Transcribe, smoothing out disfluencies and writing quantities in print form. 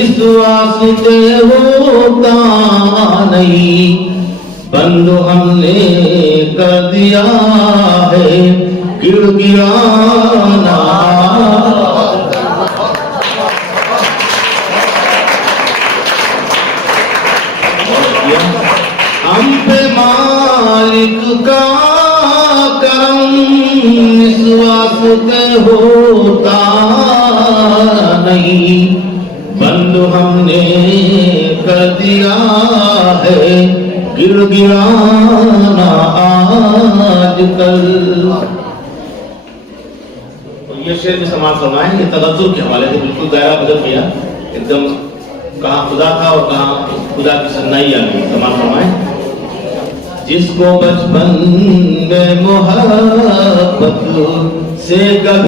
इस वास्ते होता नहीं, बंद हमने कर दिया है गिड़गिड़ाना। हम पे मालिक का करम इस वास्ते होता नहीं, बंद हमने कर दिया है गिड़गिड़ाना आजकल। ये शेर भी समाज फरमाए, ये तगज्जुब के हवाले से बिल्कुल दायरा बदल गया, एकदम कहाँ खुदा था और कहाँ खुदा की सन्नाई आ गई। समाज फरमाए, जिसको बचपन में मोहब्बत से